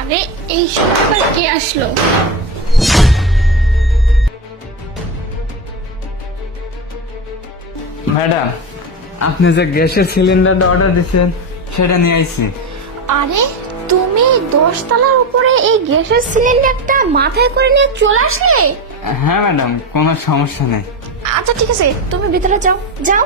আরে এই সময় কে আসলো? ম্যাডাম, আপনি যে গ্যাসের সিলিন্ডারটা অর্ডার দিচ্ছেন সেটা নিয়ে আইছি। আরে তুমি 10 তলার উপরে এই গ্যাসের সিলিন্ডারটা মাথায় করে নিয়ে চলে আসলে? হ্যাঁ ম্যাডাম, কোনো সমস্যা নেই। আচ্ছা ঠিক আছে, তুমি ভিতরে যাও যাও।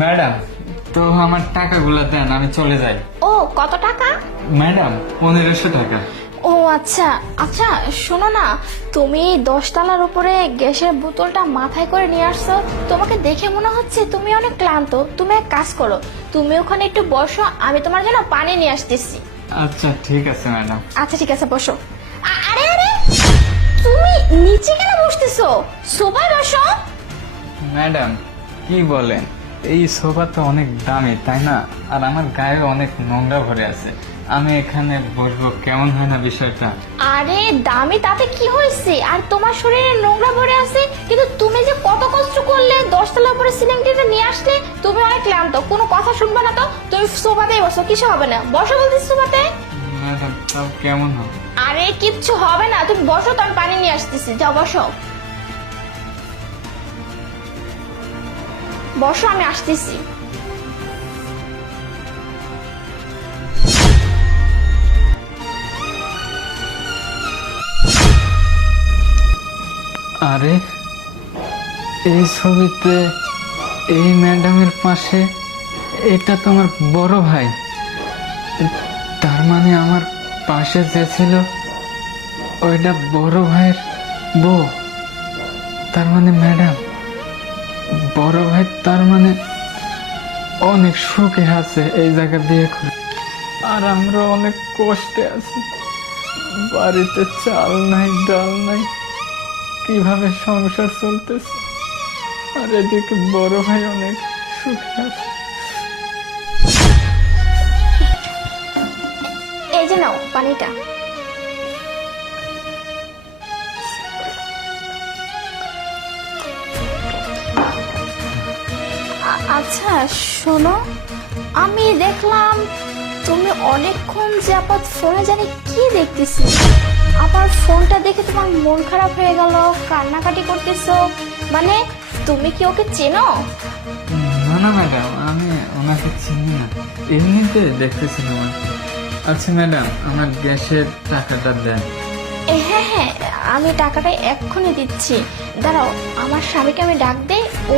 ম্যাডাম, তো আমার টাকাগুলো দেন, আমি চলে যাই। ও কত টাকা? ম্যাডাম, 1500 টাকা। ও আচ্ছা আচ্ছা, শোনো না, তুমি 10 তলার উপরে গ্যাসের বোতলটা মাথায় করে নিয়ে আসছো। তোমাকে দেখে মনে হচ্ছে তুমি অনেক ক্লান্ত। তুমি এক কাজ করো, তুমি ওখানে একটু বসো, আমি তোমার জন্য পানি নিয়ে আসতেছি। আচ্ছা ঠিক আছে ম্যাডাম। আচ্ছা ঠিক আছে, বসো। আরে আরে, তুমি নিচে কেন বসতেছো? সোফায় বসো। ম্যাডাম, কি বলেন, এই সোফা তো অনেক দামি তাই না? আর আমার গায়ে অনেক নোংরা ভরে আছে, আমি এখানে বসবো, কেমন হয় না বিষয়টা? আরে দামি তাতে কি হয়েছে? আর তোমার শরীরে নোংরা ভরে আছে, কিন্তু তুমি যে কত কষ্ট করলে 10 তলা উপরে সিলিন্ডারটা নিয়ে আসলে, তুমি অনেক ক্লান্ত, কোনো কথা শুনবে না তো। তুমি সোফাতেই বসো, কিছু হবে না, বসো বলতেছি সোফাতে। ম্যাডাম, তাও কেমন হবে? আরে কিচ্ছু হবে না, তুমি বসো, তো আমি পানি নিয়ে আসতেছি, যাও বসো বসো, আমি আসতেছি। আরে এই ছবিতে এই ম্যাডামের পাশে এটা তো আমার বড় ভাই। তার মানে আমার পাশে যে ছিল ওইটা বড় ভাইয়ের বউ। তার মানে ম্যাডাম, বড় ভাই তার মানে অনেক সুখে আছে এই জায়গা দিয়ে করে। আর আমরা অনেক কষ্টে আছি, বাড়িতে চাল নাই ডাল নাই, কিভাবে সংসার চলতেছে। আর এদিকে বড় ভাই অনেক সুখে আছে। এই যে নাও পানিটা। আচ্ছা শোনো, আমি দেখলাম তুমি অনেকক্ষণ যাবৎ ফোনে জানি কি দেখতেছি। আবার ফোনটা দেখে তোমার মন খারাপ হয়ে গেল, কান্নাকাটি করতেছো, মানে তুমি কি ওকে চেনো? না না ম্যাডাম, আমি ওনাকে চিনি না, এমনিতে দেখতেছিলাম আর কি। আচ্ছা ম্যাডাম, আমার গ্যাসের টাকাটা দেন। হ্যাঁ হ্যাঁ, আমি টাকাটা এক্ষুনি দিচ্ছি। দাঁড়াও, আমার স্বামীকে আমি ডাক দেই, ও